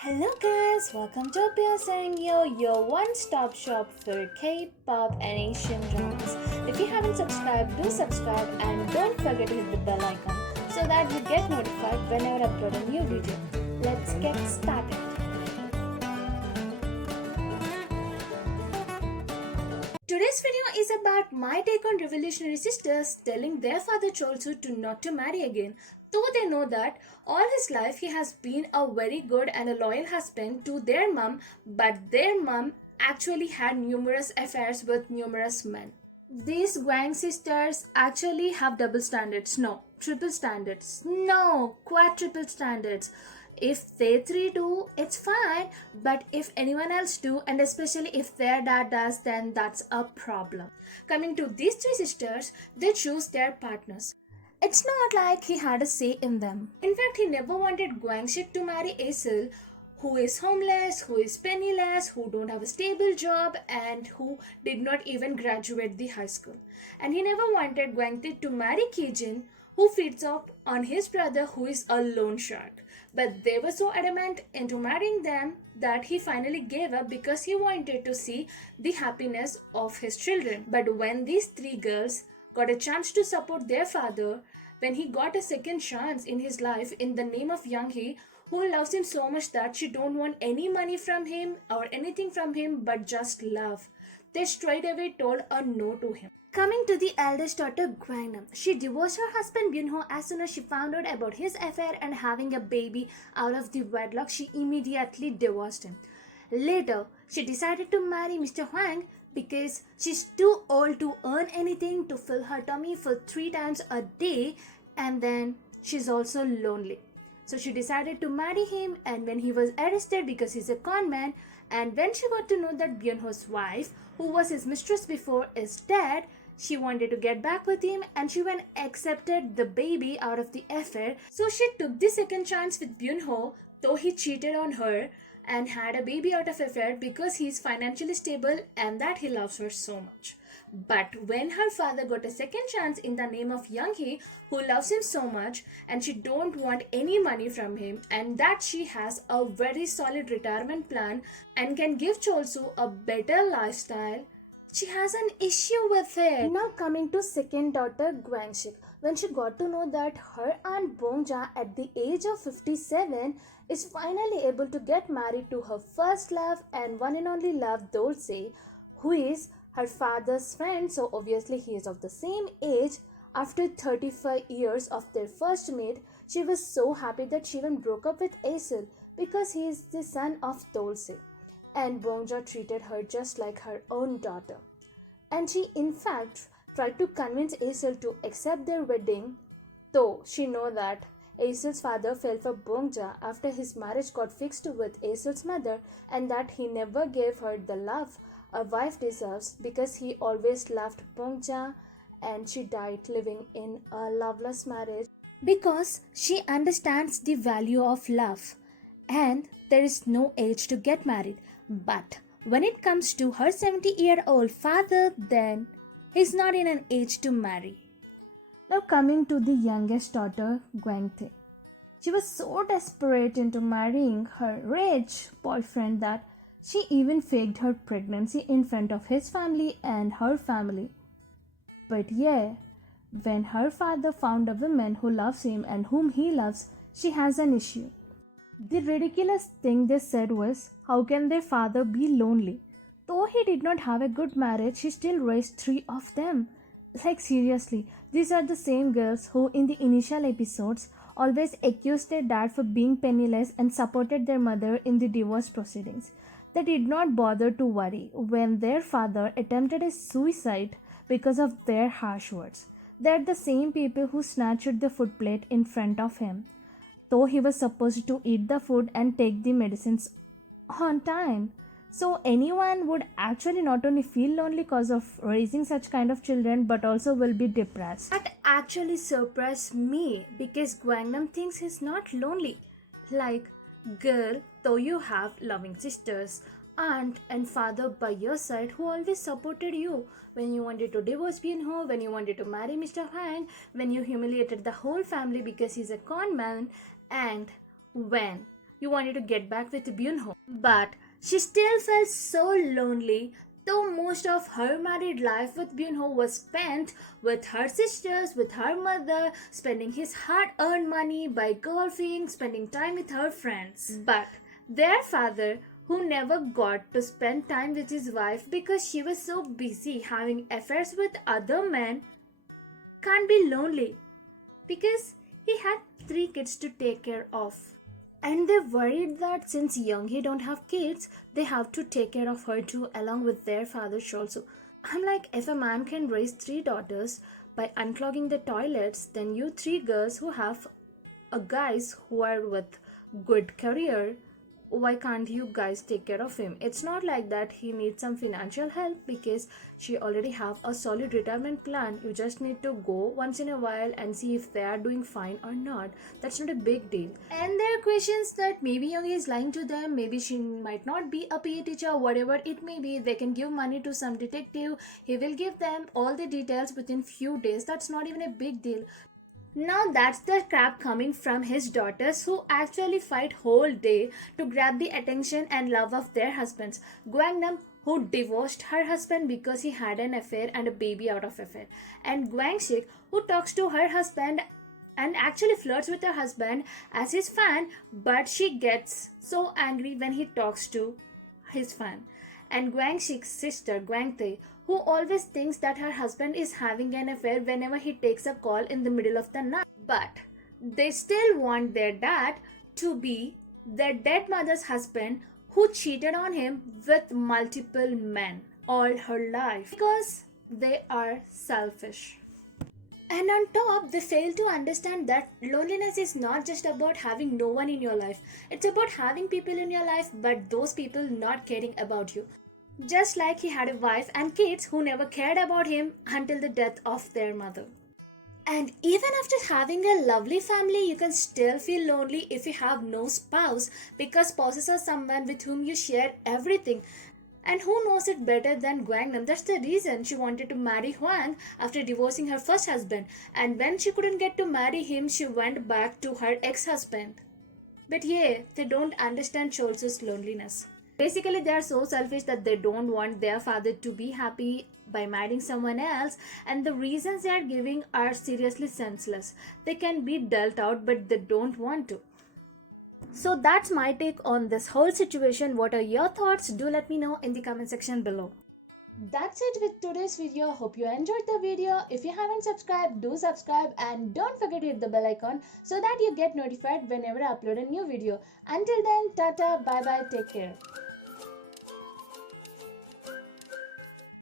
Hello guys, welcome to Pyasangyo, your one-stop shop for K-pop and Asian dramas. If you haven't subscribed, do subscribe and don't forget to hit the bell icon so that you get notified whenever I upload a new video. Let's get started. Today's video is about my take on revolutionary sisters telling their father Cheolsoo to not to marry again. Though they know that all his life he has been a very good and a loyal husband to their mum, but their mum actually had numerous affairs with numerous men. These Gwang sisters actually have double standards. No, triple standards. No, quadruple standards. If they three do, it's fine. But if anyone else do, and especially if their dad does, then that's a problem. Coming to these three sisters, they choose their partners. It's not like he had a say in them. In fact, he never wanted Gwangshik to marry Asil, who is homeless, who is penniless, who don't have a stable job, and who did not even graduate the high school. And he never wanted Gwangtae to marry Kijin, who feeds up on his brother, who is a loan shark. But they were so adamant into marrying them that he finally gave up because he wanted to see the happiness of his children. But when these three girls got a chance to support their father, when he got a second chance in his life in the name of Younghee, who loves him so much that she don't want any money from him or anything from him but just love, they straight away told a no to him. Coming to the eldest daughter Gwangnam, she divorced her husband Byunho as soon as she found out about his affair and having a baby out of the wedlock. She immediately divorced him. Later, she decided to marry Mr. Hwang because she's too old to earn anything to fill her tummy for 3 times a day, and then she's also lonely. So she decided to marry him, and when he was arrested because he's a con man, and when she got to know that Byunho's wife, who was his mistress before, is dead, she wanted to get back with him and she went accepted the baby out of the affair. So she took the second chance with Byunho, though he cheated on her and had a baby out of affair because he's financially stable and that he loves her so much. But when her father got a second chance in the name of Younghee, who loves him so much and she don't want any money from him, and that she has a very solid retirement plan and can give Cheolsoo a better lifestyle, she has an issue with it. Now coming to second daughter Gwangshik. When she got to know that her aunt Bongja at the age of 57 is finally able to get married to her first love and one and only love Dolce, who is her father's friend, so obviously he is of the same age. After 35 years of their first mate, she was so happy that she even broke up with Asil because he is the son of Dolce. And Bongja treated her just like her own daughter. And she in fact tried to convince Asil to accept their wedding, though she know that Asil's father fell for Bongja after his marriage got fixed with Asil's mother, and that he never gave her the love a wife deserves because he always loved Bongja, and she died living in a loveless marriage because she understands the value of love and there is no age to get married. But when it comes to her 70-year-old father, then he's not in an age to marry. Now coming to the youngest daughter, Gwangtae. She was so desperate into marrying her rich boyfriend that she even faked her pregnancy in front of his family and her family. But yeah, when her father found a woman who loves him and whom he loves, she has an issue. The ridiculous thing they said was, how can their father be lonely? Though he did not have a good marriage, he still raised 3 of them. Like seriously, these are the same girls who in the initial episodes always accused their dad for being penniless and supported their mother in the divorce proceedings. They did not bother to worry when their father attempted a suicide because of their harsh words. They are the same people who snatched the food plate in front of him, though he was supposed to eat the food and take the medicines on time. So anyone would actually not only feel lonely because of raising such kind of children but also will be depressed. That actually surprised me because Gwangnam thinks he's not lonely. Like, girl, though you have loving sisters, aunt and father by your side who always supported you when you wanted to divorce Byunho, when you wanted to marry Mr. Hwang, when you humiliated the whole family because he's a con man, and when you wanted to get back with Byunho. But she still felt so lonely, though most of her married life with Byunho was spent with her sisters, with her mother, spending his hard-earned money by golfing, spending time with her friends. But their father, who never got to spend time with his wife because she was so busy having affairs with other men, can't be lonely because he had 3 kids to take care of. And they worried that since Younghee don't have kids, they have to take care of her too, along with their father also. I'm like, if a man can raise 3 daughters by unclogging the toilets, then you 3 girls who have guys who are with good career, why can't you guys take care of him? It's not like that he needs some financial help because she already have a solid retirement plan. You just need to go once in a while and see if they are doing fine or not. That's not a big deal. And there are questions that maybe Youngie is lying to them, maybe she might not be a PA teacher, whatever it may be. They can give money to some detective, he will give them all the details within few days. That's not even a big deal. Now that's the crap coming from his daughters, who actually fight whole day to grab the attention and love of their husbands. Gwang, who divorced her husband because he had an affair and a baby out of affair. And Gwang Sik, who talks to her husband and actually flirts with her husband as his fan, but she gets so angry when he talks to his fan. And Gwang Sik's sister, Gwang Tae, who always thinks that her husband is having an affair whenever he takes a call in the middle of the night. But they still want their dad to be their dead mother's husband who cheated on him with multiple men all her life because they are selfish. And on top, they fail to understand that loneliness is not just about having no one in your life. It's about having people in your life, but those people not caring about you. Just like he had a wife and kids who never cared about him until the death of their mother. And even after having a lovely family, you can still feel lonely if you have no spouse, because spouses are someone with whom you share everything. And who knows it better than Gwang? That's the reason she wanted to marry Hwang after divorcing her first husband. And when she couldn't get to marry him, she went back to her ex-husband. But yeah, they don't understand Cheolsoo's loneliness. Basically, they are so selfish that they don't want their father to be happy by marrying someone else, and the reasons they are giving are seriously senseless. They can be dealt out, but they don't want to. So that's my take on this whole situation. What are your thoughts? Do let me know in the comment section below. That's it with today's video. Hope you enjoyed the video. If you haven't subscribed, do subscribe and don't forget to hit the bell icon so that you get notified whenever I upload a new video. Until then, tata, bye bye, take care.